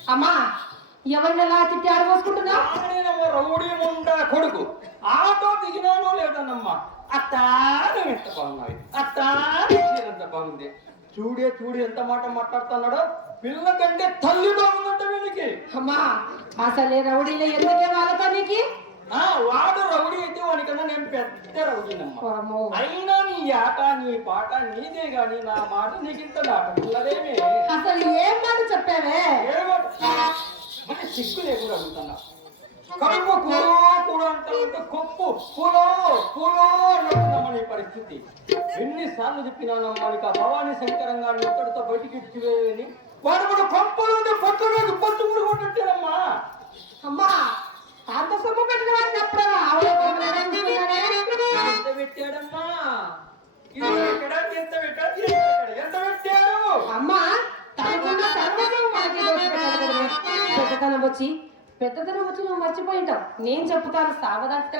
అమ్మా ఎవరిని ఎలా తిట్టి ఆడబోసుకుంటున్నా రౌడీ ముండా కొడుకు ఆటో దిగినానో లేదన్నమ్మా అత్తాను ఎంత బాగున్నాయి అత్తాంత బాగుంది చూడే చూడు ఎంత మాట మాట్లాడుతున్నాడో పిల్ల కంటే తల్లి బాగుందంట వీనికి అమ్మా అసలే రౌడీలో ఎందుకే వాళ్ళతో నీకు వాడు రౌడీ అయితే వాడికన్నా నేను పెద్ద రౌడీనమ్మా అయినా నీ ఆట నీ పాట నీదే గాని నా మాట నీకింత నాట పిల్లలేమే అసలు ఏం మాట చెప్పావే అంటే సిగ్గు లేకుండా అడుగుతున్నా కడుపు కూరో కూర అంటే కొప్పు పూలో పూలో అంటున్నామా నీ పరిస్థితి ఎన్నిసార్లు చెప్పినానమ్మా నీకు ఆ భవానీ శంకరంగా ఇక్కడితో బయటికి ఇచ్చివేయని వాడు కూడా కొంపలు ఉంటే పొట్ల మీద పట్టు కూడా కొట్టాడమ్మా అమ్మా అంత సొమ్ము పెట్టిన వాడిని ఎప్పుడో ఎంత పెట్టాడమ్మా ఎంత పెట్టాడు అమ్మా తనకున్న సర్వస్వం మనకి పెద్దతనం వచ్చి నువ్వు మర్చిపోయింటావు నేను చెప్తాను సావధానంగా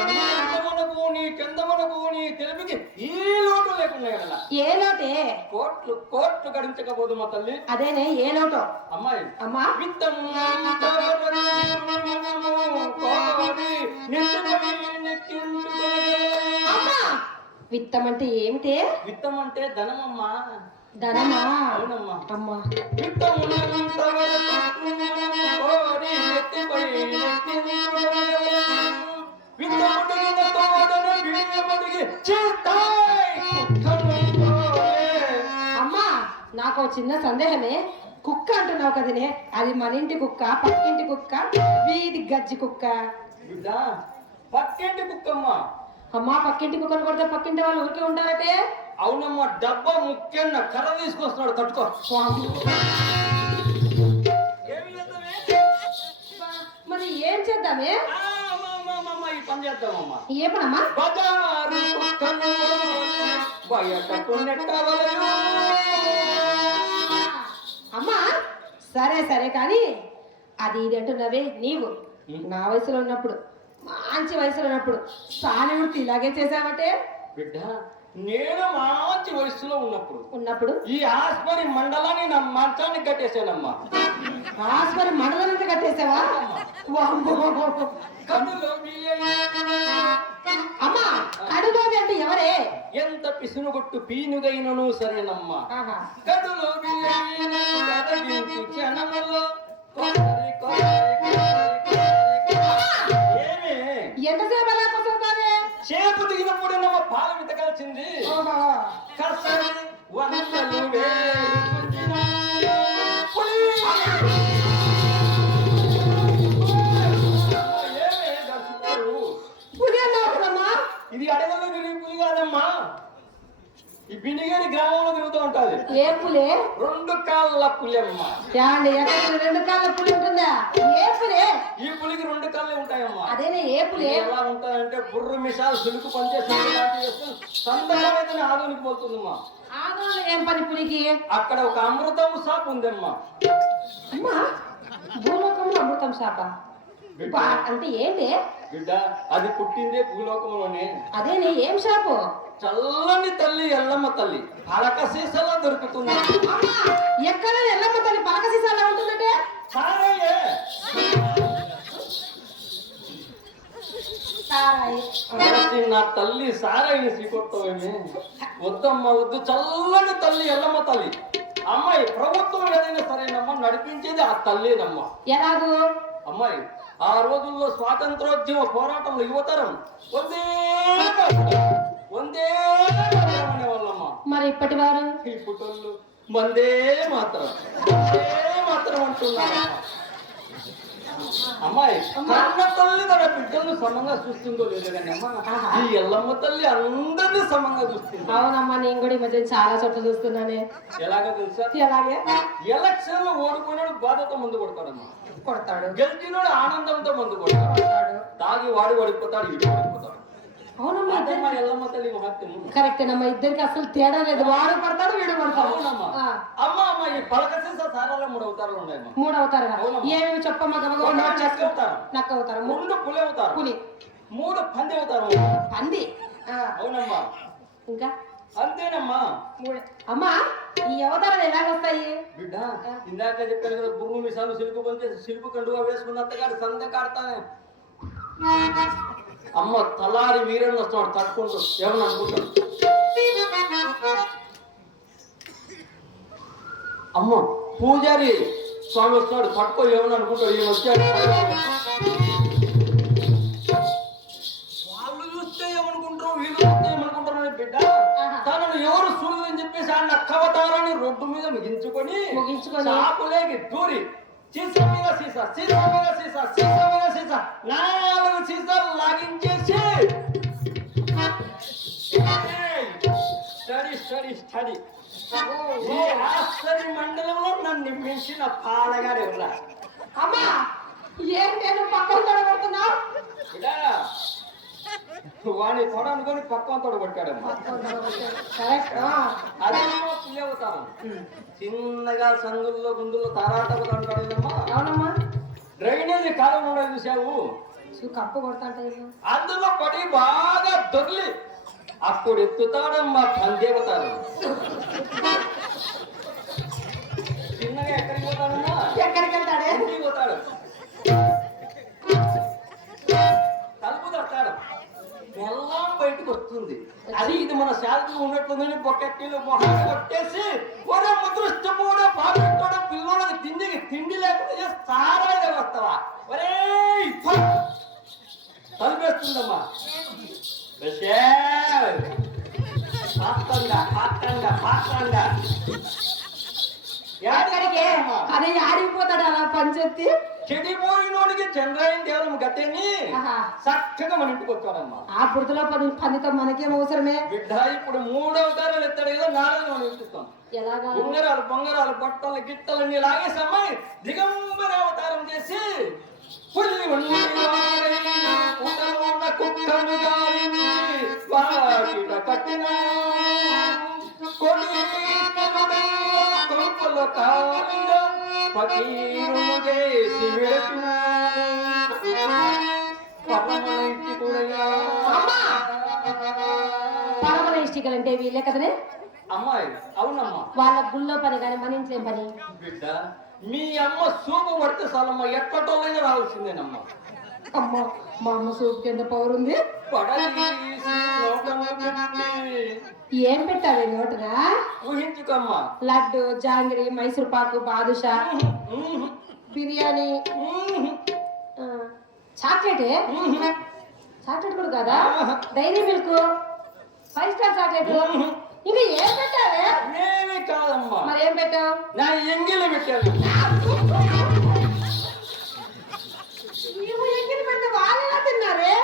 అందమునకు నీ చందమునకు నీ తెలుపుకి ఈ లోటు లేకుండా కదా ఏ లోటే? కోట్లు కోట్లు గడించకపోదు మా తల్లి. అదేనే ఏ లోటో? అమ్మాయి అమ్మా విత్తము అమ్మా, విత్తం అంటే ఏమిటే? విత్తం అంటే ధనమమ్మా. ధనమా? అవునమ్మా. అమ్మా అమ్మా, నాకు చిన్న సందేహమే. కుక్క అంటున్నావు కదనే, అది మన ఇంటి కుక్క, పక్కింటి కుక్క, వీధి గజ్జి కుక్క? బిడ్డ పక్కింటి కుక్కమ్మా. అమ్మా, పక్కింటి కుక్కను కొడితే పక్కింటి వాళ్ళు ఊరికే ఉంటారటే? అవునమ్మా, డబ్బా ముఖ్యంగా కర్ర తీసుకొస్తున్నాడు, తట్టుకో. మరి ఏం చేద్దామే? ఈ పని చేద్దామమ్మా. ఏ పనమ్మా? బజారు కుక్కను బయటకు నెట్టవలెను. అమ్మా సరే సరే కానీ అది ఇది అంటున్నావే నీవు, నా వయసులో ఉన్నప్పుడు, మంచి వయసులో ఉన్నప్పుడు సానివృత్తి ఇలాగే చేసావటే? బిడ్డ నేను మంచి వయసులో ఉన్నప్పుడు ఈ ఆస్పరి మండలాన్ని నా మంచానికి కట్టేశానమ్మా. ఆస్పరి మండలంతా కట్టేసావా? అమ్మా కడుగోవి అంటే ఎవరే? ఎంత పిసునుగొట్టు పీనుగైనను సరేనమ్మా. ఆహా. కడులో ఏమే ఎంతసేపు ఎలా కూర్చుంటావే? చేపు దిగినప్పుడు నమ్మ పాలు వితకాల్సింది. కసరి వందలు వేలుకుందిన ఏమే దర్శకుడు? పులి అన్నావు కదమ్మా? ఇది అడవుల్లో తిరిగి పులి కాదమ్మా, ఈ బినిగేరి గ్రామంలో తిరుగుతూ ఉంటది. ఏ పులే? రెండు కాళ్ళ పులి అమ్మా. యాండి ఎక్కడ రెండు కాళ్ళ పులి ఉంటుందా? ఏ పులే? ఈ పులికి రెండు కాళ్ళే ఉంటాయమ్మా. అదేనే ఏ పులే? ఎలా ఉంటాయంటే బుర్ర మిసాలు సులుకు పనిచేస్తుంది, సందర్భమైతే ఆధునికి పోతుందమ్మా. ఆదోళన ఏం పని పులికి? అక్కడ ఒక అమృతం షాప్ ఉందమ్మా. అమ్మా భూలోకంలో అమృతం శాప అంటే ఏంటి? బిడ్డ అది పుట్టిందే భూలోకంలోనే. అదేనే ఏం షాపు? చల్లని తల్లి ఎల్లమ్మ తల్లి పలక సీసలో దొరుకుతుంది. అమ్మా ఎక్కడ ఎల్లమ్మ తల్లి పలక సీసాలా ఉంటుందంటే? సారయ్యే సారాయి. నా తల్లి సారాయిని శ్రీకొట్టవేమి? వద్దమ్మా వద్దు, చల్లని తల్లి ఎల్లమ్మ తల్లి. అమ్మాయి ప్రభుత్వం ఏదైనా సరేనమ్మా, నడిపించేది ఆ తల్లేనమ్మా. ఎలాగూ? అమ్మాయి ఆ రోజుల్లో స్వాతంత్రోద్యమ పోరాటంలో యువతరం వందే వందే అనేవాళ్ళమ్మా. మరి ఇప్పటి వారు? ఈ పుట్టోళ్ళు వందే మాత్రం వందే మాత్రం అంటున్నారమ్మా. అమ్మాయి కన్న తల్లి తన బిడ్డలను సమంగా చూస్తుందో లేదో కానీ అమ్మా, ఈ ఎల్లమ్మ తల్లి అందరినీ సమంగా చూస్తుంది. అవునమ్మా, నేను కూడా ఈ మధ్య చాలా చోట్ల చూస్తున్నానే. ఎలాగో తెలుసా? ఎలాగే? ఎలక్షన్ లో ఓడిపోయినాడు బాధతో ముందు కొడతాడమ్మా, కొడతాడు. గెలిచినోడు ఆనందంతో ముందు కొడతాడు. తాగి వాడు ఓడిపోతాడు, ఇటు ఓడిపోతాడు. అవునమ్మా, అదేమ్మా ఎల్లమ్మ తల్లి మహత్యం. కరెక్టేనమ్మా, ఇద్దరికి అసలు తేడా లేదు. వాడు పడతాడు, వీడు పడతాడు. అవునమ్మా. అమ్మ అమ్మ ఈ పలక సీసా సారాలో 3 అవతారాలు ఉన్నాయమ్మా. 3 అవతారా? అవునమ్మా. ఏమేమి చెప్పమ్మా? నక్క అవతారం, నక్క అవతారం, 2 పులి అవతారం, పులి, 3 పంది అవతారం. పంది. అవునమ్మా. ఇంకా అంతేనమ్మా. 3. అమ్మా ఈ అవతారాలు ఎలాగొస్తాయి? బిడ్డ ఇందాక చెప్పాను కదా, బుర్రు మిసాలు సిలుకు పంచే సిలుకు కండుగా వేసుకున్న అత్తగారు సంద కాడతానే. అమ్మ తలారి వీరన్న వస్తాడు, తట్టుకుంటూ ఏమని అనుకుంటాడు. అమ్మ పూజారి స్వామి వస్తాడు, పట్టుకో ఏమని అనుకుంటాడు. ఈయన వచ్చాడు, వాళ్ళు చూస్తే ఏమనుకుంటారు, వీళ్ళు చూస్తే ఏమనుకుంటారు అని బిడ్డ తనను ఎవరు చూడదు అని చెప్పేసి ఆ నక్కవతారాన్ని రోడ్డు మీద ముగించుకొని చాపులేకి దూరి సీసా మీద సీసా, సీసా మీద సీసా, సీసా మీద సీసా, 4 సీసాలు లాగించేసి స్టడీ స్టడీ స్టడీ ఈ ఆశ్చర్య మండలంలో నన్ను మించిన పాలగాడు ఎవరా? అమ్మా ఏం నేను పక్కన తొడగొడుతున్నావు? వాడిని తొడ అనుకొని పక్కన తొడ కొట్టాడమ్మా. అదేమో పులి అవుతాను, చిన్నగా సందుల్లో గుందుల్లో తారాటకు అంటాడేనమ్మా. అవునమ్మా. డ్రైనేజీ కాలం ఉండదు చూసావు, కప్పు కొడతా అందులో పడి బాగా దొర్లి అప్పుడు ఎత్తుతాడమ్మా పందేవతారు. చిన్నగా ఎక్కడికి పోతాడమ్మా? ఎక్కడికి వెళ్తాడే? ఇంటికి పోతాడు. తలుపు తట్టాడు, బెల్లం బయటకు వస్తుంది. అది ఇది మన శాలరీ ఉన్నట్లుందని బొక్కెట్లు మొహాన్ని కొట్టేసి ఒరే ముద్రష్టపోవడం పాపెట్టడం పిల్లోడకి తిండి లేకుండా సారాయిగా వస్తావా ఒరే తలిపేస్తుందమ్మా. అదే ఆడిపోతాడు అలా పంచెత్తి. చెడిపోయినోడికి చంద్రాయన్ దేవరం గతేని చక్కగా మన ఇంటికి వచ్చాడమ్మా. ఆ బుడతలో పందితం మనకేం అవసరమే బిడ్డ. ఇప్పుడు 3 అవతారాలు ఎత్తాడు కదా, 4 మనం ఇస్తాం. ఎలాగా? ఉంగరాలు బొంగరాలు బట్టలు గిట్టలన్నీ లాగేసమ్మాయి దిగంబర అవతారం చేసి పుల్లి కుక్కను వాకిట కట్టిన కొడుకులో కాలిన పకీరు చేసి విడపిన ఇంటి కూడా పరమల ఇష్టికలంటే వీళ్ళే కదనే అమ్మాయి. అవునమ్మా, వాళ్ళ గుళ్ళో పని కానీ మన ఇంట్లో ఏం పని? బిడ్డ, మీ అమ్మ సూపు పడితే చాలమ్మా, ఎక్కటోళ్ళైనా రావాల్సిందేనమ్మా. అమ్మ, మా అమ్మ సూప్ కింద పవర్ ఉంది. ఏం పెట్టావే నోటనా? ఊహించుకమ్మా. లడ్డు, జాంగిరి, మైసూర్ పాకు, బాదుషా, బిర్యానీ, చాక్లెటే. చాక్లెట్ కూడా కాదా? Dairy Milk, 5 Star chocolate. ఇంకా ఏం పెట్టావే? ఏమీ కాదమ్మా. మరి ఏం పెట్టావు? నా ఎంగిలి పెట్టాను. ఎంగిలి పెడితే వాళ్ళెలా తిన్నారే?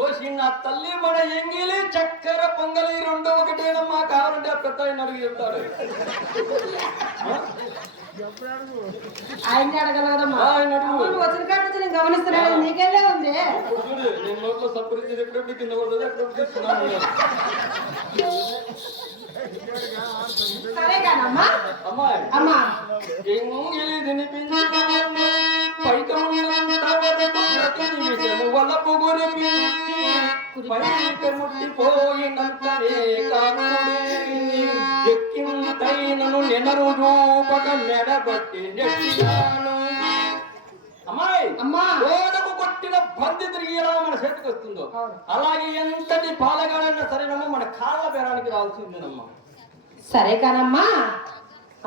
ఓసి నా తల్లి, మన ఎంగిలి చక్కెర పొంగలి 2 ఒకటేనమ్మా. కావాలంటే ఆ పెద్ద ఆయన అడిగి చెప్తాడు. ఆయన్ని అడగలదమ్మా. ఆయన వచ్చిన కాడ నుంచి నేను గమనిస్తున్నాను, నీకెళ్ళే ఉంది. నేను నోట్లో సపరించి ఎప్పుడెప్పుడు కింద పడుతుంది, ఎప్పుడెప్పుడు తీసుకున్నాను. సరే కానమ్మా. అమ్మాయి, అమ్మా, ఎంగిలి తినిపించి వలపు గురిపించి పైక ముట్టిపోయినంతనే కాకుడే ఎక్కింతైనను నెనరు రూపక మెడబట్టి నెట్టినాను. అమ్మాయి, అమ్మా, ఓడకు కొట్టిన బంది తిరిగి ఎలా మన చేతికి వస్తుందో అలాగే ఎంతటి పాలగాడన్నా సరేనమ్మా మన కాళ్ళ బేరానికి రావాల్సిందేనమ్మా. సరే కానమ్మా.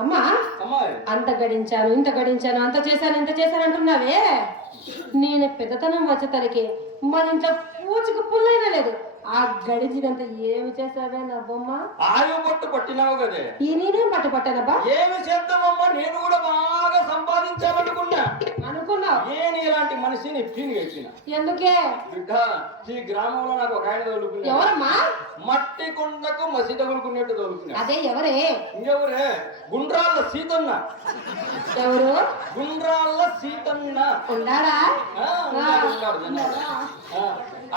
అమ్మా, అమ్మాయి, అంత గడించాను, ఇంత గడించాను, అంత చేశాను, ఇంత చేశాను అంటున్నావే. నేను పెద్దతనం వచ్చేతలకి మన ఇంట్లో పూచికి పుల్లైనా లేదు. ఆ గడిచినంత ఏమి చేశావే నా బొమ్మ? ఆయు పట్టు పట్టినావు కదే. ఈ నేనేం పట్టు పట్టానబ్బా? ఏమి చేద్దామమ్మా, నేను కూడా బాగా సంపాదించాలనుకున్నా. అనుకున్నావు? నేను ఇలాంటి మనిషిని పీని ఎక్కిన. ఎందుకే? బిడ్డ, ఈ గ్రామంలో నాకు ఒక ఆయన తగులుకున్నా. ఎవరమ్మా? మట్టి కొండకు మసి తగులుకున్నట్టు తగులుకున్నా. అదే ఎవరే? ఇంకెవరే? గుండ్రాళ్ళ సీతన్న. ఎవరు? గుండ్రాళ్ళ సీతన్న. ఉన్నాడా? ఉన్నాడు జనాలు.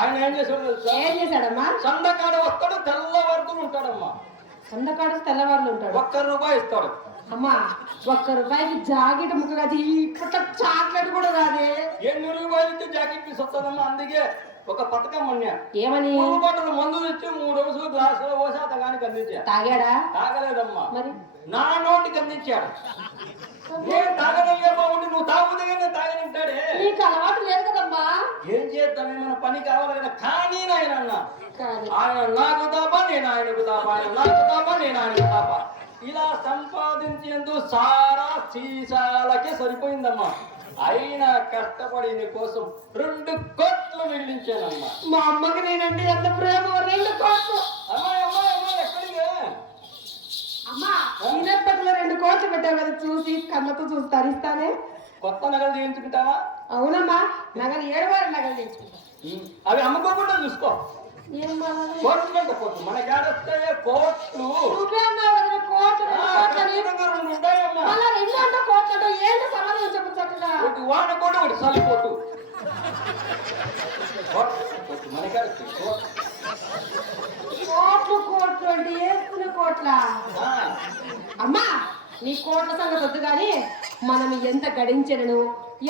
ఆయన ఏం చేశాడు తెలుసా? ఏం చేశాడమ్మా? సందకాడ వస్తాడు, తెల్లవారుతూ ఉంటాడమ్మా. సందకాడ తెల్లవారులు ఉంటాడు. ₹1 ఇస్తాడు. అమ్మా, ₹1 జాకెట్ ముక్క కాదు, ఇప్పట్లో చాక్లెట్ కూడా కాదే. ₹8 జాకెట్ తీసుకొస్తాడమ్మా. అందుకే ఒక పథకం అన్నా. ఏమని? 3 బాటలు మందు తెచ్చి 3 రోజులు గ్లాసులో పోసి అతగానికి అందించా. తాగాడా? తాగలేదమ్మా, మరి నా నోటికి అందించాడు. నేను తాగనయ్యా బాగుండి నువ్వు తాగుదే తాగనింటాడే. నీకు అలవాటు లేదు కదమ్మా. ఏం చేద్దాం, ఏమైనా పని కావాలి కదా. కానీ ఆయన అన్నా, ఆయన నాకు తాపా, నేను ఆయనకు తాపా, ఆయన నాకు తాపా, నేను ఆయనకు తాపా. ఇలా సంపాదించేందుకు సారా సీసాలకే సరిపోయిందమ్మా. అయినా కష్టపడి నీ కోసం 2 కోట్లు మిగిలించానమ్మా. మా అమ్మకి నేనంటే ఎంత ప్రేమ. 2 కోట్లు. అమ్మాయి అమ్మాయి అమ్మాయి ఎక్కడికే? అమ్మా, ఇనప్పట్లో 2 కోట్లు పెట్టావు కదా, చూసి కళ్ళతో చూసి తరిస్తానే. కొత్త నగలు చేయించుకుంటావా? అవునమ్మా, నగలు 7 నగలు తెచ్చుకుంటా. అవి అమ్ముకోకుండా చూసుకో. ఏం కోట్లు అంటే కోట్లు మనకాడొస్తాయే కోట్లు. నువ్వే అన్నావు కదా కోట్లు, 2 ఉంటాయమ్మా. మళ్ళా 2 అంటే కోట్లు అంటే ఏంటి సమాధానం చెప్పు చక్కగా. ఒకటి వాన కోట, ఒకటి చలి కోటు. మనకాడొస్తాయి కోట్లు కోట్లు అంటే వేసుకునే కోట్ల. అమ్మా, నీ కోట్ల సంగతి వద్దు కానీ మనం ఎంత గడించను,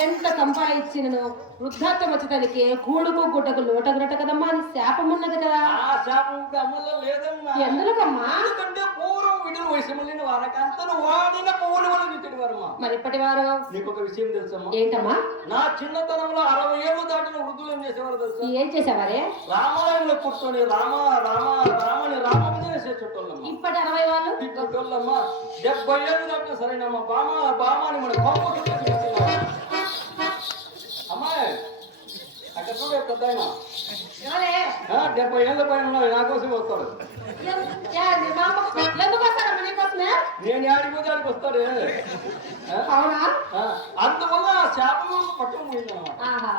ఎంత సంపాదించినను వృద్ధాత్వం వచ్చేదానికి కూడుకు గుడ్డకు లోటగురట కదమ్మా అని శాపం ఉన్నది కదా. ఆ శాపం ఇప్పుడు అమల్లో లేదమ్మా. ఎందుకమ్మా? ఎందుకంటే పూర్వం విడుదల వయసు మళ్ళీ వారకంతను వాడిన పువ్వుల వల్ల నిచ్చడి వారమ్మా. మరి ఇప్పటి వారు నీకు ఒక విషయం తెలుసమ్మా? ఏంటమ్మా? నా చిన్నతనంలో 60 ఏళ్ళు దాటిన వృద్ధులు ఏం చేసేవారు తెలుసా? ఏం చేసావారే? రామాలయంలో కూర్చొని రామ రామ రామని రామని చేసే చుట్టోళ్ళమ్మా. ఇప్పటి 60 వాళ్ళు ఈ చుట్టోళ్ళమ్మా 70 ఏళ్ళు దాటిన సరేనమ్మా బామ బామ అని మన కోపం అమ్మాయి అక్కడ చూడే పెద్ద ఆయన ఎవరే? 70 ఏళ్ళ పైన ఉన్నాడు, నా కోసం వస్తాడు. ఎందుకు వస్తారమ్మా నీకోసమే? నేను ఆడికి పోతే ఆడికి వస్తాడు. అవునా? అందువల్ల ఆ శాపం పట్టుకుపోయిందన్నమాట. ఆహా.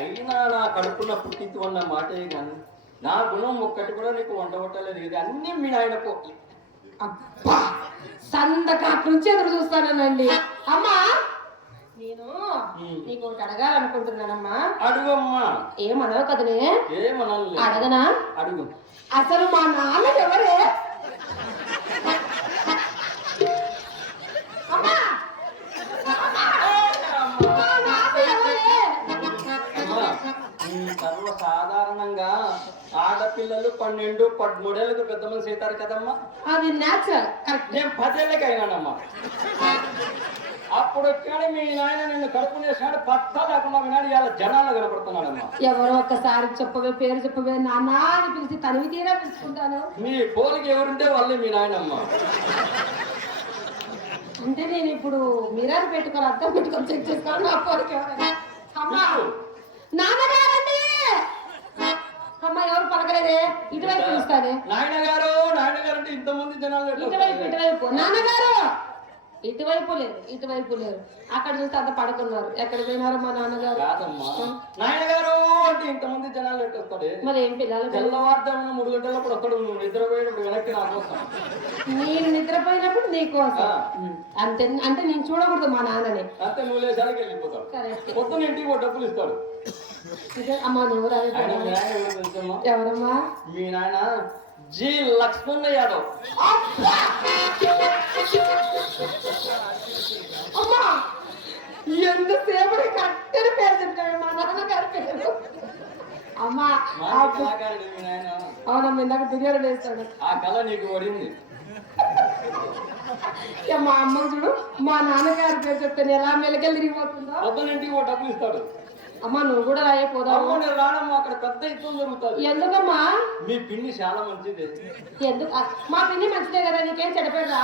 అయినా నా కడుపున పుట్టించు అన్న మాటే కానీ నా గుణం ఒక్కటి కూడా నీకు వంట పట్టలేదు. ఇది అన్ని మీ నాయన పోకి. అబ్బా సందకాట్ నుంచి ఎదురు చూస్తానండి. అమ్మా నేను నీకు ఒకటి అడగాలనుకుంటున్నానమ్మా. అడుగమ్మా. ఏమనవు కదనే? ఏమనాలి? అడగనా? అడుగు. అసలు మా నాన్న ఎవరే? అమ్మా! మా నాన్న ఎవరే? సర్వసాధారణంగా ఆడపిల్లలు 12, 13 ఏళ్ళకు పెద్ద మనిషి అవుతారు కదమ్మా. అది న్యాచురల్. కరెక్ట్. నేను 10 ఏళ్ళకి అయినానమ్మా. అప్పుడు వచ్చాడు మీ నాయన నిన్ను కడుపునేసాడు, పత్తా లేకుండా వినాడు. ఇలా జనాలు కనపడుతున్నాడమ్మా. ఎవరో ఒక్కసారి చెప్పవే, పేరు చెప్పవే, నాన్న అని పిలిచి తనివి తీరా పిలుచుకుంటాను. మీ పోలికి ఎవరుంటే వాళ్ళే మీ నాయనమ్మ. అంటే నేను ఇప్పుడు మిర్రర్ పెట్టుకొని అద్దం పెట్టుకొని చెక్ చేసుకోవాలి నా పోలికి ఎవరైనా. అమ్మా నాన్నగారండి. అమ్మ ఎవరు పలకలేదే, ఇటువైపు పిలుస్తానే. నాయనగారు నాయనగారు అంటే ఇంతమంది జనాలు ఇటువైపు ఇటువైపు. నాన్నగారు ఇటువైపు లేరు, ఇటువైపు లేరు. అక్కడ చూస్తే అంత పడుకున్నారు. ఎక్కడ పోయినారు మా నాన్నగారు? కాదమ్మా, నాయనగారు అంటే ఇంతమంది జనాలు ఎట్టొస్తాడు. మరి ఏం పిల్లలు? తెల్లవారుజామున 3 గంటలప్పుడు వస్తాడు. నువ్వు నిద్రపోయేటప్పుడు వెనక్కి నా కోసం. నేను నిద్రపోయినప్పుడు నీకోసం అంతే. అంటే నేను చూడకూడదు మా నాన్నని. అంతే, నువ్వు లేసానికి వెళ్ళిపోతాడు. కరెక్ట్. పొద్దున ఇంటికి డబ్బులు ఇస్తాడు. అమ్మా నువ్వు ఆయన మీ నాయన ఎవరు తెలుసమ్మా? ఎవరమ్మా? మీ నాయన జి లక్ష్మణ యాదవ్. అమ్మా ఎంతసేపు కట్టెని పేరు చెప్తాడు మా నాన్నగారి పేరు. అమ్మా కళాకారుడు మీ నాయన. అవునమ్మా, ఇందాక బిర్యానీ వేస్తాడు. ఆ కళ నీకు పడింది. మా అమ్మ చూడు, మా నాన్నగారి పేరు చెప్తాను ఎలా మెలకెళ్ళి తిరిగిపోతుందో. పొద్దున ఇంటికి డబ్బులు ఇస్తాడు. అమ్మా నువ్వు కూడా రాయపోదావు. నేను రానమ్మా, అక్కడ పెద్ద యుద్ధం జరుగుతుంది. ఎందుకమ్మా? మీ పిన్ని చాలా మంచిది. ఎందుకు? మా పిన్ని మంచిదే కదా, నీకేం చెడపేడు రా.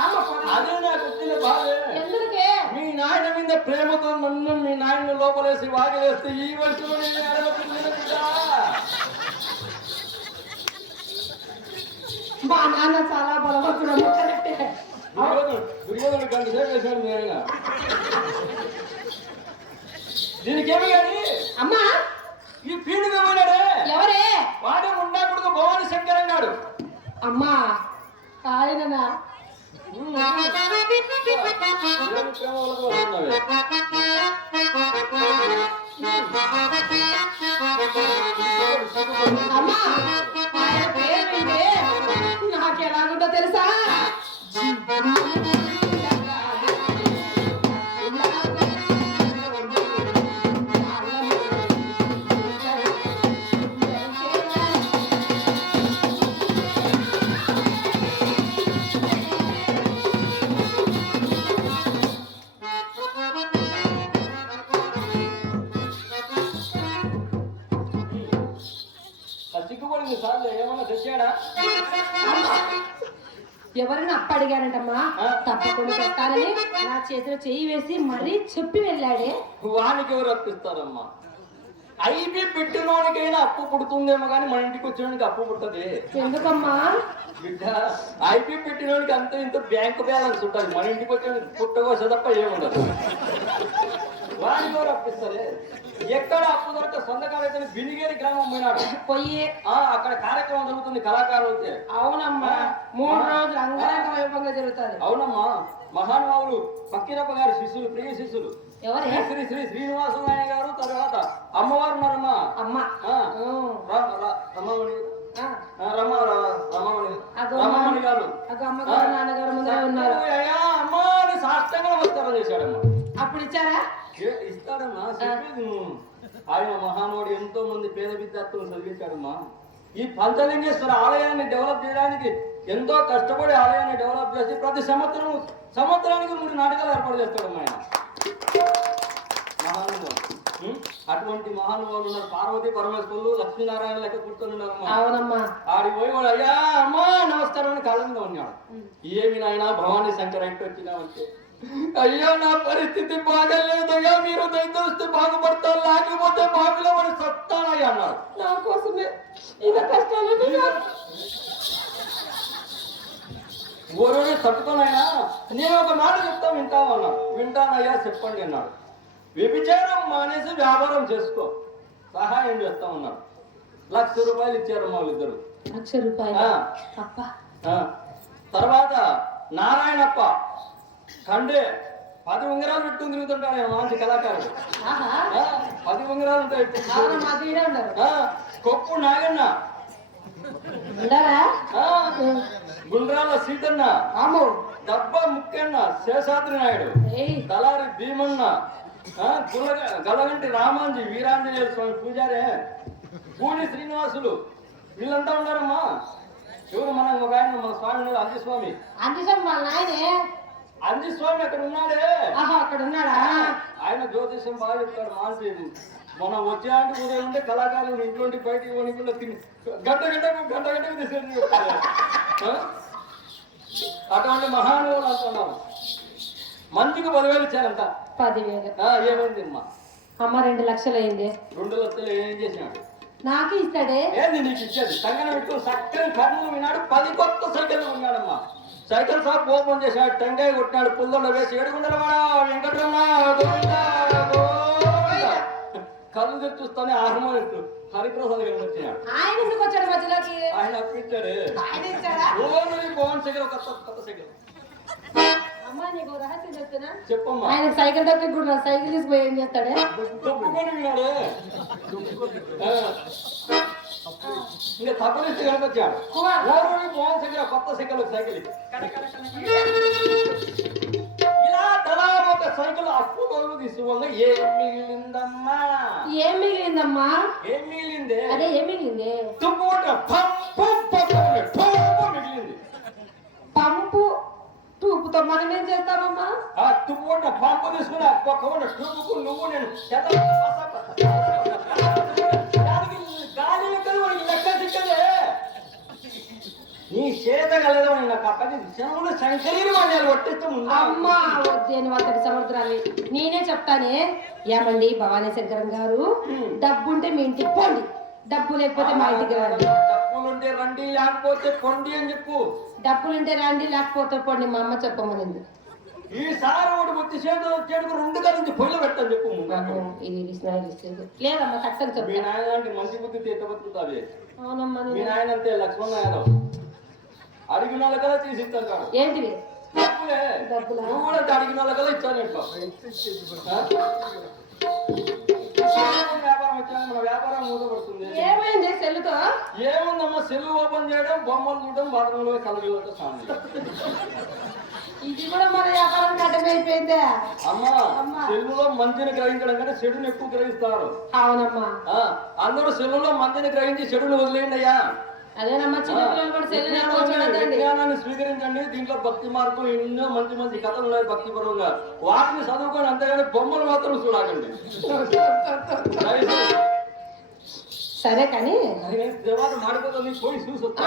అదే నాకు వచ్చిన బాధే. ఎందుకే? మీ నాయన మీద ప్రేమతో నన్ను మీ నాయన లోపలేసి వాగలేస్తే ఈ వయసులో నేను అడగకుండా మా నాన్న చాలా బలవంతుడు. దుర్యోధనుడు గంట సేపు వేసాడు మీ ఆయన. దీనికేమి కానీ అమ్మా ఈ పీడుగా పోయినాడే ఎవరే? వాడే ఉండకూడదు భవాని శంకర్ అన్నాడు. అమ్మా ఆయననా? అమ్మా ఆయన పేరు వింటే నాకు ఎలాగుందో తెలుసా? సిగ్గుపడింది సార్లు ఏమన్నా తెచ్చాడా? ఎవరైనా అప్ప అడిగారంటమ్మా, తప్పకుండా చెప్తానని నా చేతిలో చెయ్యి వేసి మరీ చెప్పి వెళ్ళాడే. వానికి ఎవరు అప్పిస్తారమ్మా? ఐపీ పెట్టినోనికైనా అప్పు పుడుతుందేమో కానీ మన ఇంటికి వచ్చినోనికి అప్పు పుట్టది. ఎందుకమ్మా? బిడ్డ ఐపీ పెట్టినోనికి అంత ఇంత బ్యాంక్ బ్యాలెన్స్ ఉంటుంది. మన ఇంటికి వచ్చిన పుట్టకోస తప్ప ఏముండదు. వానికి ఎవరు అప్పిస్తారే? ఎక్కడ అప్పు దొరికితే సొంతకాలైతే బినిగేరి గ్రామం పోయినాడు. పొయ్యి అక్కడ కార్యక్రమం జరుగుతుంది కళాకారులతో. అవునమ్మా, 3 రోజులు అంగరంగ వైభవంగా జరుగుతుంది. అవునమ్మా, మహానుభావులు ఫకీరప్ప గారి శిష్యులు, ప్రియ శిష్యులు ఎవరే? శ్రీ శ్రీ శ్రీనివాసనాయ గారు. తర్వాత అమ్మవారు ఉన్నారమ్మా. అమ్మ రమణి గారు. అమ్మగారు నాన్నగారు ముందర ఉన్నారు. అమ్మని సాష్టంగా నమస్కారం చేశాడమ్మా. అప్పుడు ఇచ్చారా? ఇస్తాడమ్మా, చెప్పేది నువ్వు. ఆయన మహానుభావుడు ఎంతో మంది పేద విద్యార్థులను చదివించాడమ్మా. ఈ పంచలింగేశ్వర ఆలయాన్ని డెవలప్ చేయడానికి ఎంతో కష్టపడి ఆలయాన్ని డెవలప్ చేసి ప్రతి సంవత్సరానికి 3 నాటకాలు ఏర్పాటు చేస్తాడమ్మా ఆయన. మహానుభావుడు. అటువంటి మహానుభావులు ఉన్నారు. పార్వతీ పరమేశ్వరులు లక్ష్మీనారాయణ లెక్క కూర్చొని ఉన్నారమ్మా. ఆడి పోయి వాడు అయ్యా అమ్మా నమస్కారం అని కాళ్ళ మీద ఉన్నాడు. ఏమి నాయనా భవానీ శంకర్ అంటే వచ్చినావంటే, అయ్యా నా పరిస్థితి బాగలేదయ్యా, మీరు దయచేస్తే బాగుపడతారు, లేకపోతే బావిలో వాడు సత్తానయ్యా అన్నాడు. నా కోసమే ఇంత కష్టాలు ఊరోనే తట్టుకోనైనా నేను ఒక మాట చెప్తా వింటావు అన్నాడు. వింటానయ్యా చెప్పండి అన్నాడు. వ్యభిచారం మానేసి వ్యాపారం చేసుకో, సహాయం చేస్తా ఉన్నాడు. 1,00,000 రూపాయలు ఇచ్చారు మా వాళ్ళిద్దరు. 1,00,000 రూపాయలు. తర్వాత నారాయణప్ప కండే 10 ఉంగరాలు పెట్టుకుని తిరుగుతుంటాడు ఆయన, మంచి కళాకారుడు. 10 ఉంగరాలు ఉంటాయి. కొప్పు నాగన్న, గుండ్రాల సీతన్న, డబ్బా ముక్కన్న, శేషాద్రి నాయుడు, తలారి భీమన్న, గలగంటి రామాంజీ, వీరాంజనేయ స్వామి పూజారే, పూని శ్రీనివాసులు, వీళ్ళంతా ఉన్నారమ్మా. ఎవరు మన ఒక ఆయన మన స్వామి అంజస్వామి. అంజస్వామి అక్కడ ఉన్నాడే, అక్కడ ఉన్నాడా? ఆయన జ్యోతిష్యం బాగా చెప్తాడు. మానేది మనం వచ్చే అంటే ఉదయం ఉంటే కళాకారులు ఇంట్లో బయటికి కొనికుండా తిని గంట గంటకు తీసుకెళ్ళి చెప్తారు. అటువంటి మహానుభావులు అంటున్నాము. మంచికి 10,000 ఇచ్చారంట. 10,000 ఏమైంది అమ్మా? అమ్మ 2 లక్షలు అయింది. 2 లక్షలు ఏం చేసినాడు? నాకు ఇస్తాడే. ఏంది నీకు ఇచ్చేది? సంగన పెట్టు చక్కని కర్నూలు విన్నాడు. 10 కొత్త సైకిల్ ఉన్నాడమ్మా. సైకిల్ షాప్ ఓపెన్ చేశాడు. టెంకాయ కొట్టినాడు. పుల్దొండ వేసి 7 గుండెలవాడ వెంకటరమణ కళ్ళు తెచ్చుస్తానే హార్మోన్ హరిప్రసాద్ గారు వచ్చినాడు. ఆయన ఎందుకు వచ్చాడు మధ్యలోకి? ఆయన అప్పించాడు. పవన్ సైకిల్ కొత్త సైకిల్. అమ్మా నీకు రహస్యం చెప్తున్నా, చెప్పమ్మా. ఆయన సైకిల్ దొరికి కూడా సైకిల్ తీసుకుపోయి ఏం చేస్తాడే? తప్పుకొని విన్నాడు. ఇంకా తప్పనిస్తే కనిపించాడు. పవన్ సైకిల్ కొత్త సైకిల్ సైకిల్ ఇలా తలా ఒక సైకిల్ అప్పు కొడుకు తీసుకోవాలి. ఏం మిగిలిందమ్మా? ఏం మిగిలిందమ్మా? ఏం మిగిలిందే? అదే ఏం మిగిలింది? మిగిలింది. పంపు టూపుతో మనం ఏం చేస్తామమ్మా? ఆ తుప్పు పంపు తీసుకుని పక్క టూపుకు నువ్వు నేను గాలి లెక్క చిక్కదే నీ చేత కలదమని నాకు అప్పటి శనములు శంకరీని వాళ్ళు పట్టిస్తూ అమ్మా వద్దేను అతడి సముద్రాన్ని. నేనే చెప్తానే. ఏమండి భవానీ శంకరం గారు, డబ్బుంటే మీ ఇంటికి పోండి, డబ్బు లేకపోతే మా ఇంటికి రండి. డబ్బులుంటే రండి లేకపోతే పొండి అని చెప్పు. డబ్బులుంటే రండి లేకపోతే పొండి మా అమ్మ చెప్పమనింది. ఈసారి ఒకటి వచ్చి చేతులు చెడుకు 2 కలిసి పొయ్యిలో పెట్టని చెప్పు. ఇది లేదమ్మా కట్టని చెప్పు. మీ నాయన అంటే మంచి బుద్ధి తీత బతుకుతావి. అవునమ్మా. మీ నాయన అంతే లక్ష్మణ యాదవ్ అడిగిన వాళ్ళ కదా తీసిస్తాను. ఏంటివి డబ్బులే? నువ్వు కూడా అడిగిన వాళ్ళ కదా ఇచ్చాను. వ్యాపారం వచ్చాను, మన వ్యాపారం మూతపడుతుంది. ఏమైంది సెల్లుతో? ఏముందమ్మా, సెల్లు ఓపెన్ చేయడం, బొమ్మలు చూడడం, బాత్రూంలో కలగలతో స్నానం. ఇది కూడా మన వ్యాపారం అడ్డమైపోయిందే. అమ్మా సెల్లులో మంచిని గ్రహించడం కంటే చెడుని ఎక్కువ గ్రహిస్తారు. అవునమ్మా. అందరూ సెల్లులో మంచిని గ్రహించి చెడుని వదిలేయండి అయ్యా. అదేనమ్మా, చిన్నపిల్లలు కూడా విజ్ఞానాన్ని స్వీకరించండి. దీంట్లో భక్తి మార్గం ఎన్నో మంచి మంచి కథలు ఉన్నాయి భక్తిపరంగా. వాటిని చదువుకొని అంతేగాని బొమ్మలు మాత్రం చూడకండి. సరే కానీ దేవాత మాడిపోతుంది, పోయి చూసొస్తా.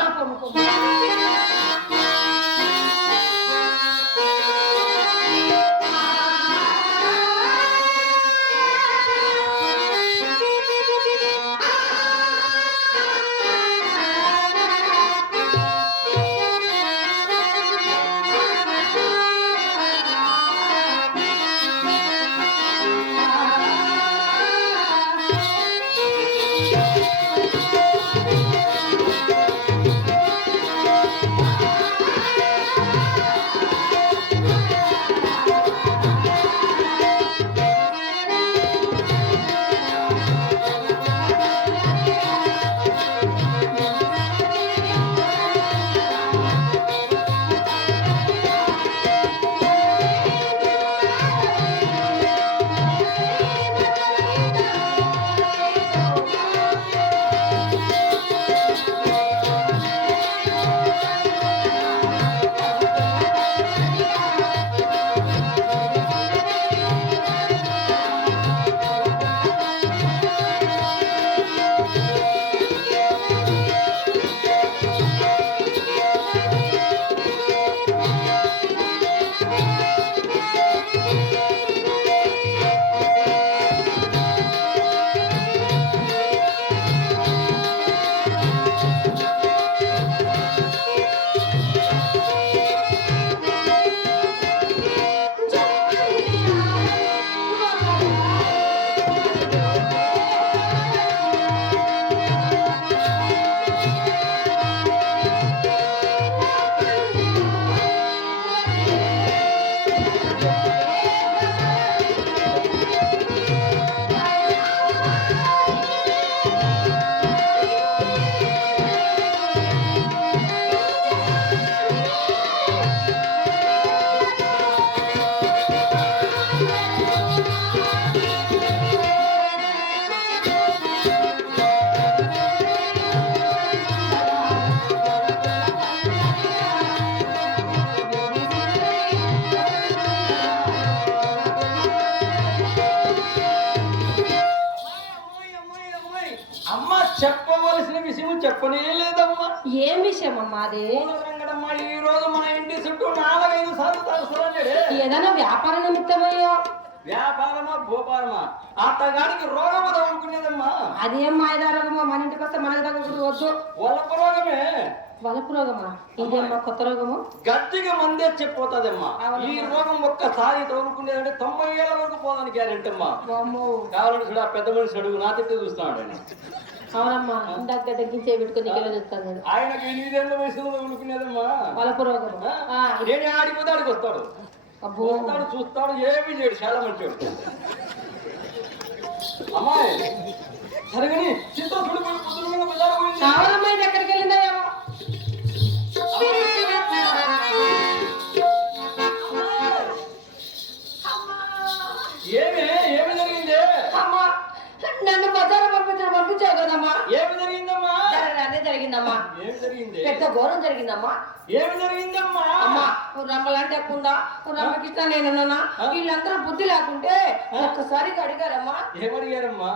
లేదమ్మా. ఏం విషయం అమ్మా అది? రంగడమ్మా, ఈ రోజు మన ఇంటి చుట్టూ 4-5 సార్లు తలసలన్నాడే. ఏదైనా వ్యాపార నిమిత్తమయ్యో? వ్యాపారమా భూపారమా, అత్తగారికి రోగము తగులుకునేదమ్మా. అదేం మాయదా రోగమో, మన ఇంటికి వస్తే మనకి తగ్గకూడదు వద్దు. వలపు రోగమే. వలపు రోగమా? ఇదేమ్మా కొత్త రోగము? గట్టిగా మందే చెప్పిపోతుందమ్మా. ఈ రోగం ఒక్కసారి తగులుకునేదంటే 90 ఏళ్ళ వరకు పోదని గ్యారెంటీ అమ్మా. వామ్మో. కావాలంటే చూడ పెద్ద మనిషి అడుగు నా తిట్టి చూస్తున్నాడు ఆయన. అవునమ్మా, ఇందాక తగ్గించే పెట్టుకుని చూస్తాను. ఆయనకి 8 ఏళ్ళ వయసులో తగులుకునేదమ్మా వలపు రోగము. నేనే ఆడిపోతే ఆడికి వస్తాడు. అబ్బో. వస్తాడు, చూస్తాడు, ఏమీ చేయడు, చాలా మంచివాడు. అమ్మాయి సరిగని చింత చూడిపోయి పొద్దున మీద బజారు పోయింది. చావలమ్మా, ఇది ఎక్కడికి వెళ్ళిందయ్యో? ఏమి ఏమి జరిగింది? అమ్మా, నన్ను బజారు పంపించావు కదమ్మా. ఏమి జరిగిందమ్మా? అదే జరిగిందమ్మా. ఏమి జరిగింది? పెద్ద ఘోరం జరిగిందమ్మా. ఏమి జరిగిందమ్మా? అమ్మా, రమ్మలంటే ఎక్కుందా? రమ్మకిస్తా నేనున్నా. వీళ్ళందరూ బుద్ధి లేకుంటే ఒక్కసారిగా అడిగారమ్మా. ఏమడిగారమ్మా?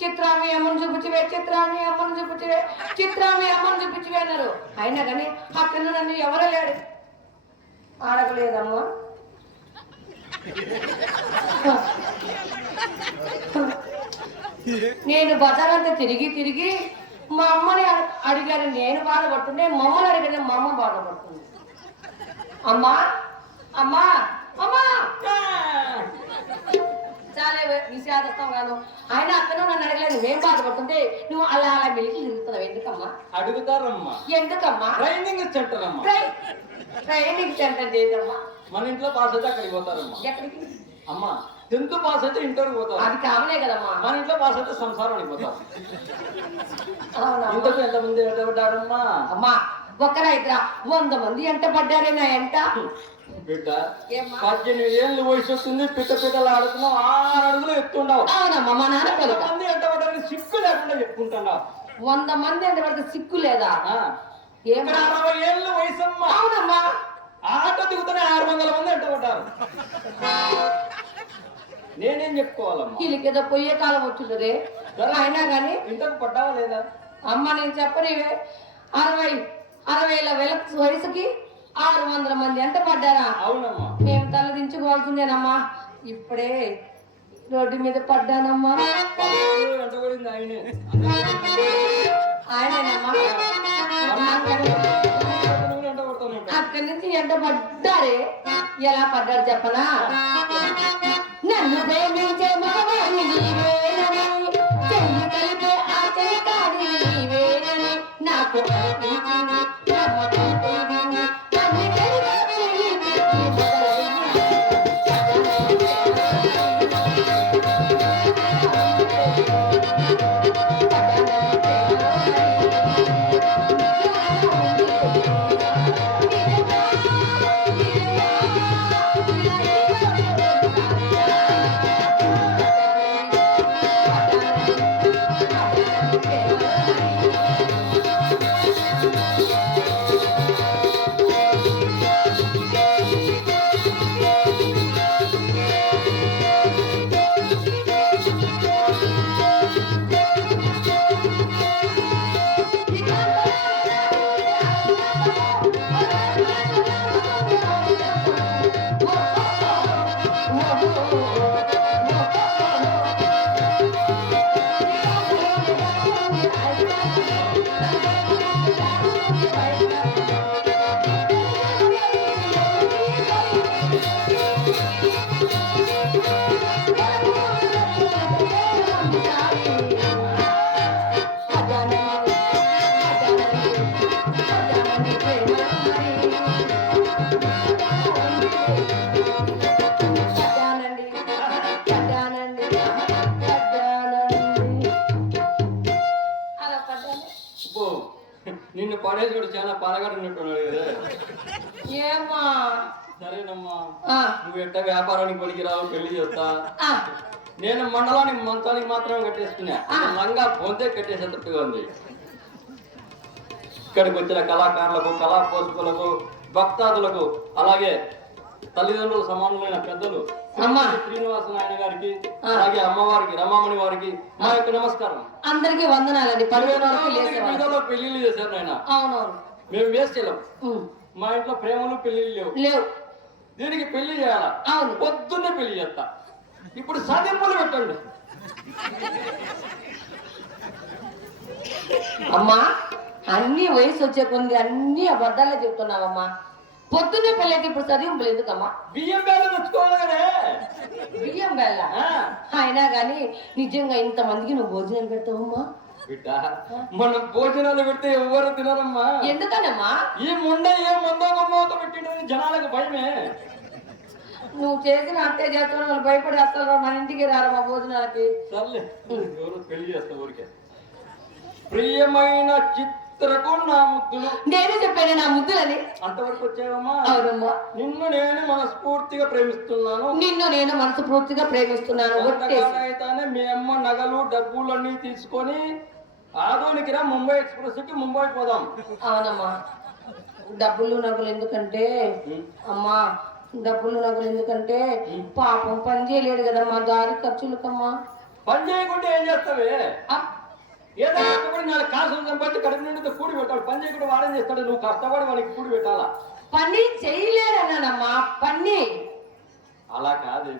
చిత్రామి అమ్మను చూపించవే, చిత్రామి అమ్మను చూపించవే, చిత్రామి అమ్మను చూపించవే అన్నారు. అయినా కానీ అక్కడ నన్ను ఎవరో లేడు. అడగలేదమ్మా. నేను బజారంతా తిరిగి మా అమ్మని అడిగాను, నేను బాధపడుతుంటే మమ్మల్ని అడిగాను, మా అమ్మ బాధపడుతుంది. అమ్మా అమ్మా అమ్మా చాలే విషయాదత్తం కాదు. ఆయన అక్కడ నన్ను అడగలేదు, మేము బాధపడుతుంటే నువ్వు అలా అలా మెలికి తిరుగుతున్నావు. ఎందుకమ్మా? అడుగుతారమ్మా. ఎందుకమ్మా? ట్రైనింగ్ సెంటర్ అమ్మా. ట్రైనింగ్ సెంటర్ చేద్దామా? మన ఇంట్లో పాస్ అయితే అక్కడికి పోతారమ్మా. ఎక్కడికి అమ్మా? 10th పాస్ అయితే ఇంటర్కి పోతారు. అది కామనే కదమ్మా. మన ఇంట్లో పాస్ అయితే సంసారానికి పోతారు. అవునా? ఇంతకు ఎంతమంది ఎంటబడ్డారమ్మా? అమ్మా, ఒకరా ఇద్దరా 100 మంది ఎంట పడ్డారేనా? ఎంట బిడ్డ 18 ఏళ్ళు వయసు వస్తుంది, పిట్టలు ఆడుతున్నావు, 6 అడుగులు ఎత్తుండవు. అవునమ్మా, మా నాన్న పలుక. మంది ఎంటబడ్డానికి సిక్కు లేకుండా చెప్పుకుంటున్నావు. 100 మంది ఎంట పడితే సిక్కు లేదా? ఇక్కడ 60 ఏళ్ళు వయసు అమ్మా. అవునమ్మా. ఆటో దిగుతూనే 600 మంది ఎంటబడ్డారు. నేనేం చెప్పుకోవాలమ్మా? వీళ్ళకేదో పొయ్యే కాలం వచ్చిందరే. అయినా కానీ ఇంతకు పడ్డావా లేదా? అమ్మ, నేను చెప్పనివే, 60 వయసుకి 600 మంది ఎంట పడ్డారా? అవునమ్మా. మేము తలదించుకోవాల్సిందేనమ్మా. ఇప్పుడే రోడ్డు మీద పడ్డానమ్మా. ఎంటబడింది ఆయనే. ఆయనేనమ్మా. అక్కడి నుంచి ఎంట పడ్డారే. ఎలా పడ్డారు చెప్పనా? నన్ను ప్రేమించే మగవాణి నీవేనని, చెయ్యి కలిపే ఆ చెయ్యకాడి నీవేనని నాకు అనిపించింది. నిన్ను పడేసుడు చాలా పరగడున్నట్టున్నాడు కదా. ఏమా? సరేనమ్మా, నువ్వు ఎట్ట వ్యాపారానికి పనికి రావు, పెళ్లి చేస్తా. నేను మండలానికి మంచానికి మాత్రమే కట్టేసుకున్నా. లంగా పొందే కట్టేసేటట్టుగా ఉంది. ఇక్కడికి వచ్చిన కళాకారులకు, కళా పోషకులకు, భక్తాదులకు, అలాగే తల్లిదండ్రులు సమానమైన పెద్దలు అమ్మా. శ్రీనివాస నాయన గారికి అలాగే అమ్మవారికి రమామణి వారికి మా యొక్క నమస్కారం. అందరికి వందనాలండి. 11 వరకు లేసేవాళ్ళు. వీధిలో పెళ్లిళ్ళు చేశారు నాయన. అవునవును. మేము వేస్ట్ వెళ్ళాం. ఉమ్. మా ఇంట్లో ప్రేమలు పెళ్లిళ్ళు లేవు. లేవు. దీనికి పెళ్లి చేయాలా? అవును. పొద్దున్నే పెళ్లి చేస్తా. ఇప్పుడు సాధింపులు పెట్టండి. అమ్మా అన్ని వయసు వచ్చే కొన్ని అన్ని అబద్ధాలే చెప్తున్నావమ్మా. పొద్దున్నే పెళ్ళైతే ఇప్పుడు చదివింపులు ఎందుకమ్మా? బియ్యం బేల తెచ్చుకోవాలి కదే. బియ్యం బెల్ల అయినా గాని నిజంగా ఇంత మందికి నువ్వు భోజనాలు పెడతావమ్మా? బిడ్డ మనం భోజనాలు పెడితే ఎవరు తినరమ్మా. ఎందుకనమ్మా? ఈ ముండ ఏ మందోగమ్మతో పెట్టిండని జనాలకు భయమే. నువ్వు చేసిన అట్టే చేస్తున్న వాళ్ళు భయపడి వస్తారు మన ఇంటికి రారమ్మా భోజనాలకి. సర్లే ఎవరు పెళ్లి చేస్తా ఊరికే. ప్రియమైన చిత్రకు నా ముద్దులు. నేనే చెప్పాను నా ముద్దులని. అంతవరకు వచ్చావమ్మా? అవునమ్మా. నిన్ను నేను మనస్ఫూర్తిగా ప్రేమిస్తున్నాను. నిన్ను నేను మనసు పూర్తిగా ప్రేమిస్తున్నాను. అయితేనే మీ అమ్మ నగలు డబ్బులన్నీ తీసుకొని ఆదోనికి రా. ముంబై ఎక్స్ప్రెస్ కి ముంబై పోదాం. అవునమ్మా. డబ్బులు నగలు ఎందుకంటే అమ్మా డబ్బులు నగలు ఎందుకంటే పాపం పని చేయలేడు కదమ్మా. దారి ఖర్చులకమ్మా. పని చేయకుంటే ఏం చేస్తావే? ఏదో కష్టపడి 4 కాసులు సంపాదించి కడుపు నిండితే కూడి పెట్టాడు. పని చేయకుండా వాడేం చేస్తాడు? నువ్వు కష్టపడి వాడికి కూడి పెట్టాలా? పని చేయలేదన్నానమ్మా. పని అలా కాదే.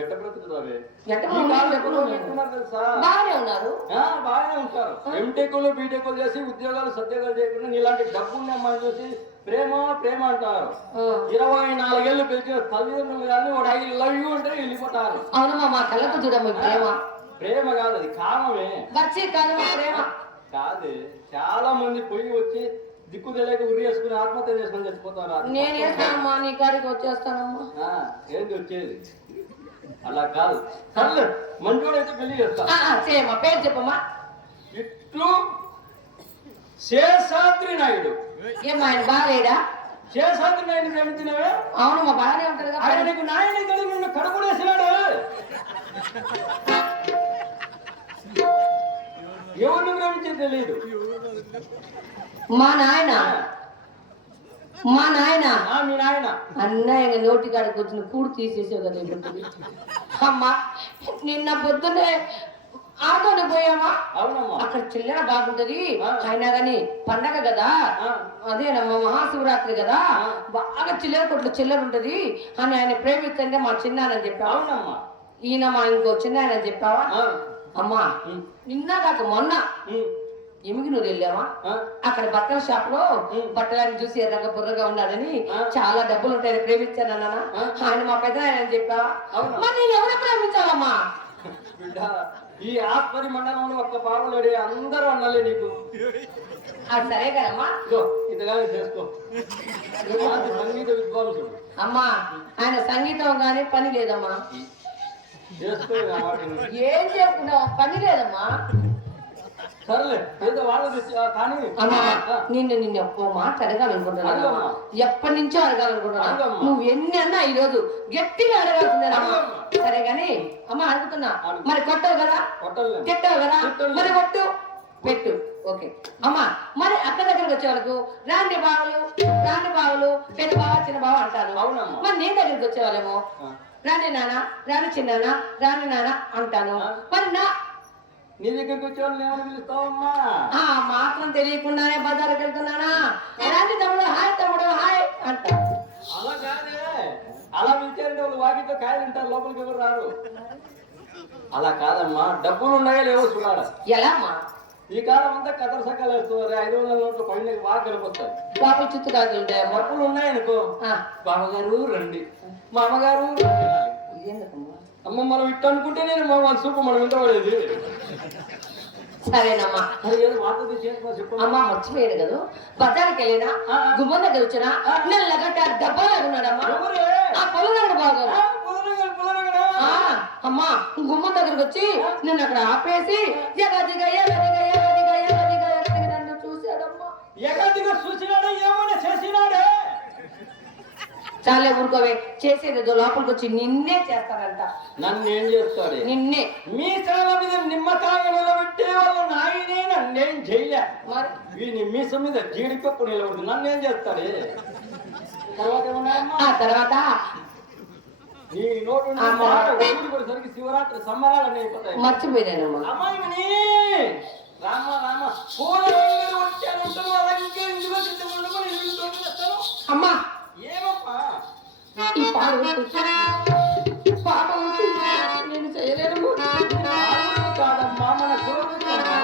ఎట్ట బ్రతుకుతావే? తెలుసా? బాగానే ఉన్నారు. బాగానే ఉంటారు. ఎంటెక్లు బీటెక్లు చేసి ఉద్యోగాలు సద్యోగాలు చేయకుండా నీలాంటి డబ్బున్న అమ్మాయిని చూసి ప్రేమ ప్రేమ అంటారు. 24 ఏళ్ళు పెంచిన తల్లిదండ్రులు కానీ వాడు ఐ లవ్ యూ అంటే వెళ్ళిపోతారు. అవునమ్మా. మా కళ్ళకు చూడమ్మ ప్రేమ. ప్రేమ కాదు, అది కామమే. వచ్చే కాదమ్మా ప్రేమ కాదు. చాలా మంది పొయ్యి వచ్చి దిక్కు తెలియక ఉరి వేసుకుని ఆత్మహత్య చేసుకుని చచ్చిపోతారు. నేను వేస్తానమ్మా. నీ కాడికి వచ్చేస్తానమ్మా. ఏంటి వచ్చేది? అలా కాదు. సర్లే మంచోడైతే పెళ్లి చేస్తా. చేయమ్మా. పేరు చెప్పమ్మా. ఇట్లు శేషాద్రి నాయుడు. ఏమ్మా ఆయన బాగాలేడా? శేషాద్రి నాయుడు ప్రేమించినవే? అవునమ్మా బాగానే ఉంటాడు కదా. ఆయన నీకు నాయన కలిగి నిన్ను కడుపుడేసినాడు. ఎవరిని ప్రేమించే తెలియదు. మా నాయన మీ నాయన అన్నయ్య నోటి కాడికి వచ్చిన కూడు తీసేసావు కదా ఇప్పుడు. అమ్మా నిన్న పొద్దున్నే ఆటోని పోయామా? అవునమ్మా. అక్కడ చిల్లర బాగుంటది. అయినా గాని పండగ కదా, అదేనమ్మా మహాశివరాత్రి కదా, బాగా చిల్లర కొట్లు చిల్లర ఉంటది అని ఆయన ప్రేమిస్తుంటే మా చిన్నానని చెప్పావా? అవునమ్మా. ఈయన మా ఇంకో చిన్నాయనని చెప్పావా? అమ్మా నిన్న కాక మొన్న ఎమిగి నువ్వు వెళ్ళావా? అక్కడ బట్టల షాప్ లో బట్టలని చూసి ఎర్రగా బుర్రగా ఉన్నాడని చాలా డబ్బులు ఉంటాయని ప్రేమించానన్నా ఆయన మా పెద్ద ఆయన చెప్పావా? మరి నేను ఎవరు ప్రేమించాలమ్మా? బిడ్డ ఈ ఆస్పరి మండలంలో ఒక్క బాబులేడే అందరూ అన్నాలే నీకు. సరే కదమ్మా. ఇంతగానే చేసుకో. సంగీత విద్వాంసుడు. అమ్మా ఆయన సంగీతం గానీ పని లేదమ్మా. చేసుకో. ఏం చేసుకున్నావు? పని లేదమ్మా. సర్లే ఏదో వాళ్ళు కానీ నిన్ను ఒక్కో మాట అడగాలనుకుంటున్నా. ఎప్పటి నుంచో అడగాలనుకుంటున్నా. నువ్వు ఎన్ని అన్నా ఈ రోజు గట్టిగా అడగాల్సిందేనమ్మా. సరే గాని అమ్మా అడుగుతున్నా. మరి కొట్టవు కదా? తిట్టవు కదా? మరి కొట్టు పెట్టు. ఓకే అమ్మా. మరి అక్క దగ్గరకు వచ్చే వాళ్ళకు రాండి బావులు పెద్ద బావ చిన్న బావ అంటారు. మరి నేను దగ్గరికి వచ్చే వాళ్ళేమో రాని నాన్న రాని చిన్నానా రాని నాన్న అంటాను. మరి నీ దగ్గరికి వచ్చేవాళ్ళు ఏమని పిలుస్తావమ్మా? మాత్రం తెలియకుండానే బజార్కి వెళ్తున్నానా? రాని తమ్ముడు హాయ్ అంట. అలా కాదే. అలా పిలిచారంటే వాళ్ళు వాకిట్లో కాయలు తింటారు, లోపలికి ఎవరు రారు. అలా కాదమ్మా. డబ్బులు ఉన్నాయో లేవో చూడాలి. ఎలా అమ్మా? ఈ కాలం అంతా కదర సకాలు వేస్తున్నారు. 500 నోట్లు పైన బాగా కనిపిస్తారు. బాబులు చుట్టూ కాదు ఉంటాయి. డబ్బులు ఉన్నాయనుకో బావగారు రండి, మా అమ్మగారు అమ్మ మనం ఇట్లా అనుకుంటే నేను మా సూపు మనం ఇంత పడేది. సరేనమ్మా. అమ్మా మర్చిపోయాడు కదా బజార్కి వెళ్ళినా గుమ్మం దగ్గర వచ్చినా నల్లగట్ట డబ్బాలు ఉన్నాడమ్మా. ఆ పొలంగడు బాగా అమ్మా గుమ్మం దగ్గరకు వచ్చి నిన్ను అక్కడ ఆపేసి ఎగదిగా నన్ను చూశాడమ్మా. ఎగదిగా చూసినాడా? ఏమైనా చేసినాడే? చాలే ఊరుకోవే. చేసేది లోపలికి వచ్చి నిన్నే చేస్తారంట. నన్ను ఏం చేస్తాడు? నిన్నే. మీ తల మీద నిమ్మకాయ నిలబెట్టే వాళ్ళు నాయనే నన్నేం చెయ్యలే. మరి వీని మీసం మీద జీడిపప్పు నిలబడుతుంది. నన్నేం చేస్తాడే? తర్వాత తర్వాత నీ నోటు నుండి మాట ఊరికొసరికి శివరాత్రి సంబరాలు అయిపోతాయి. మర్చిపోయానమ్మా. అమ్మాయి రామ రామ పూల రంగులు వచ్చాను అలాగే ఇందులో సిద్ధముండమని నేను తోడుకొస్తాను. అమ్మా ఏమమ్మా ఈ పాట నేను చేయలేనమ్మా. కాదమ్మా మన కులవృత్తమ్మా.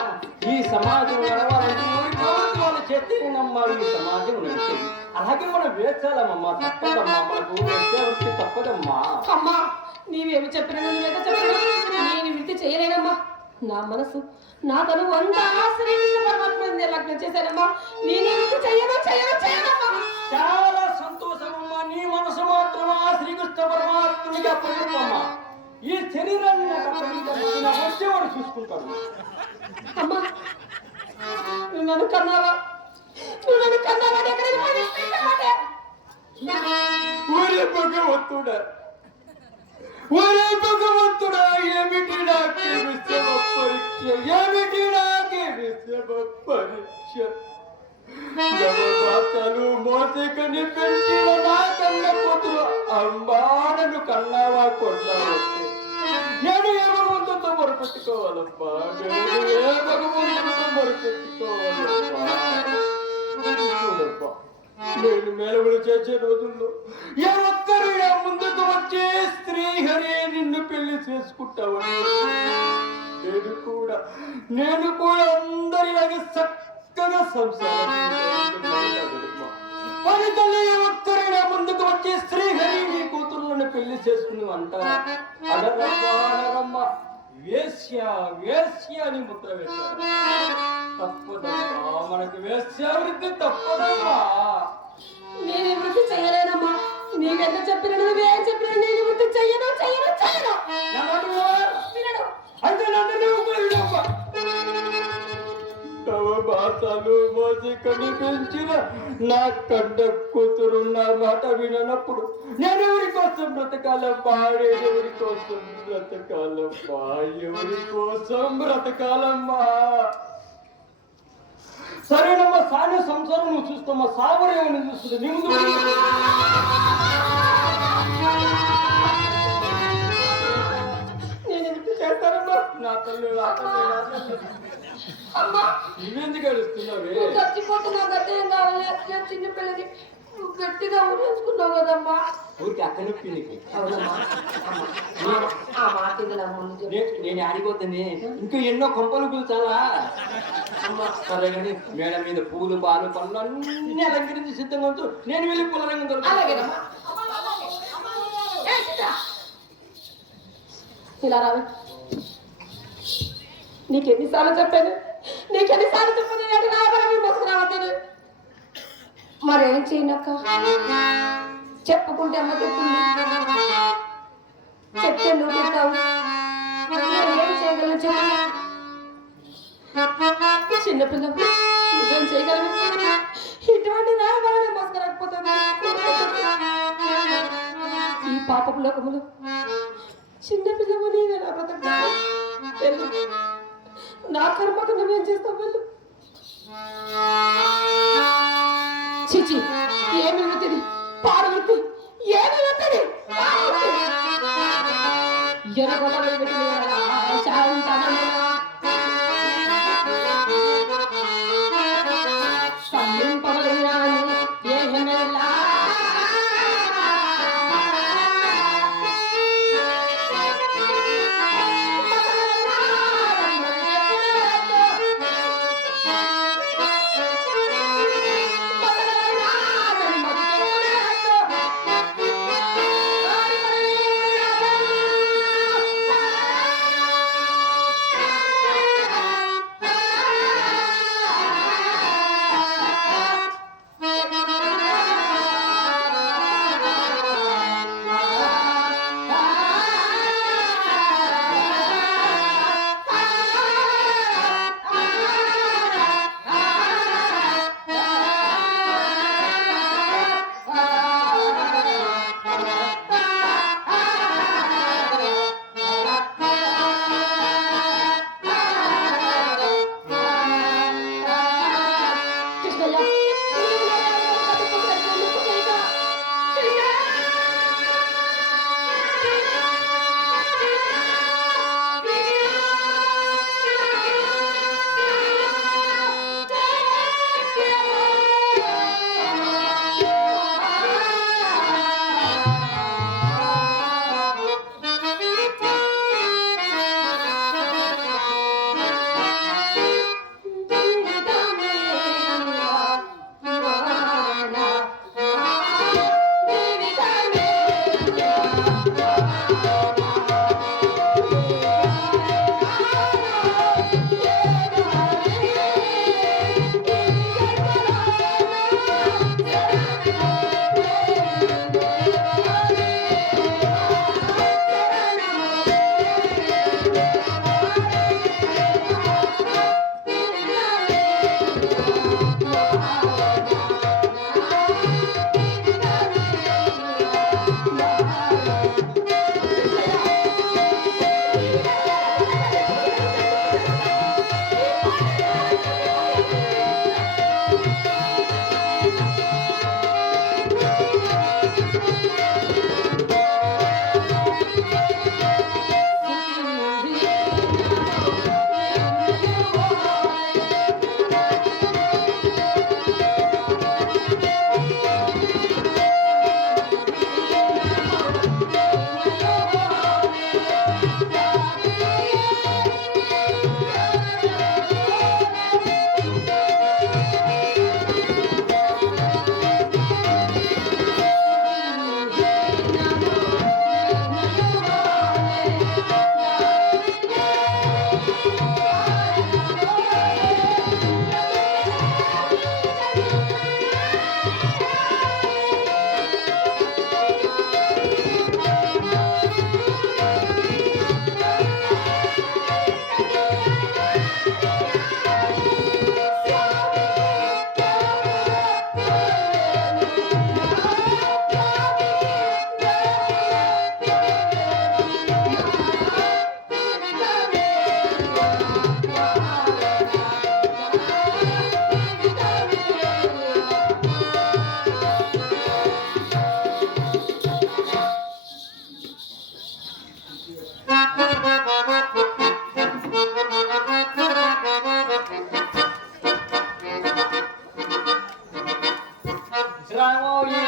ఈ సమాజం నడవాలంటే ఊరి ప్రభుత్వాలు చేస్తేనేనమ్మా ఈ సమాజం నడిచేది. అలాగే మనం వేచాలమ్మా, తప్పదమ్మా, మనకు వేసేవృత్తి తప్పదమ్మా. అమ్మా నీవేమి చెప్పినా నువ్వేదో చెప్పినా నేను వృత్తి చేయలేనమ్మా. నా మనసు నా తను అంతా శ్రీకృష్ణ పరమాత్మ లగ్నం చేశానమ్మా. నేను వృత్తి చేయనమ్మా. చాలా సంతోషమమ్మా. నీ మనసు మాత్రం ఆ శ్రీకృష్ణ పరమాత్మునికి అప్పచెప్పమ్మా. ఈ శరీరాన్ని నాకు అప్పగించిన వచ్చేవాడు చూసుకుంటాడు. అమ్మా నువ్వు నన్ను కన్నావా? ఒరే భగవంతుడా, ఒరే భగవంతుడా, ఏమిటి నాకే విషమ పరీక్ష, ఏమిటి నాకే విషమ పరీక్ష. నవమాసాలు మోసికని పెంచిన నా కన్న కూతురు అంబానను కన్నావా కొన్నావు. నేను ఏ భగవంతుతో మొరపెట్టుకోవాలమ్మా, నేను ఏ భగవంతుతో మొరపెట్టుకోవాలమ్మా. చూడమ్మా, నేను మేళములు చేసే రోజుల్లో ఏ ఒక్కరు ముందుకు వచ్చే స్త్రీ హరే నిన్ను పెళ్లి చేసుకుంటావని నేను కూడా అందరిలాగే చక్కగా సంసారం పని తల్లి ఒక్కరైనా ముందుకు వచ్చే స్త్రీ హరి నీ కూతురులను పెళ్లి చేసుకుని అంటారా? అడరమ్మా వేశ్య వేశ్య అని ముద్ర వేశారు. తప్పదమ్మా, మనకు వేశ్యావృత్తి తప్పదమ్మా. నేను వృత్తి చేయలేనమ్మా. నీకెంత చెప్పిన నువ్వేం చెప్పినా నేను వృత్తి చెయ్యను. అయితే నన్ను నవమాసాలు మోసి కనిపించిన నా కండ కూతురు నా మాట వినప్పుడు నేను ఎవరి కోసం బ్రతకాలమ్మా, ఎవరి కోసం బ్రతకాలమ్మా, ఎవరి కోసం బ్రతకాలమ్మా. సరేనమ్మా, సాని సంసారం నువ్వు చూస్తామా, సావరేమని చూస్తుంది నీ ముందు. నేను వృత్తి చేస్తానమ్మా. నా తల్లి అమ్మా నువ్వెందుకు ఏడుస్తున్నావే? నువ్వు చచ్చిపోతున్నా గతే కావాలి. చిన్న పిల్లకి నువ్వు గట్టిగా ఊరేసుకున్నావు కదమ్మా. ఊరికి అక్క నొప్పి నీకు. నేను ఆడిపోతానే ఇంకా ఎన్నో కొంపలు కూల్చాలా. సరే కానీ మేడ మీద పూలు పాలు పనులు అన్ని అలంకరించి సిద్ధంగా ఉంచు. నేను వెళ్ళి పూల రంగం అలాగేనమ్మా. ఇలా రావి. నీకెన్నిసార్లు చెప్పాను మోసుకురావద్దని. మరేం చేయనక్క, చెప్పుకుంటే అమ్మ చెప్తుంది, చెప్తే నువ్వు చెప్తావు. నేనేం చేయగలను చెప్పు. చిన్నపిల్లలు నువ్వేం చేయగలవు? ఇటువంటి రాయబారాన్ని మోసుకురాకపోతుంది. ఈ పాపపు లోకములు చిన్నపిల్లము నేను ఎలా బ్రతకాలి? నా కర్మకు నువ్వేం చేస్తావు? వెళ్ళు. చిచి ఏమి వృత్తిది? పాడు వృత్తి. ఏమి వృత్తిది? రామోయి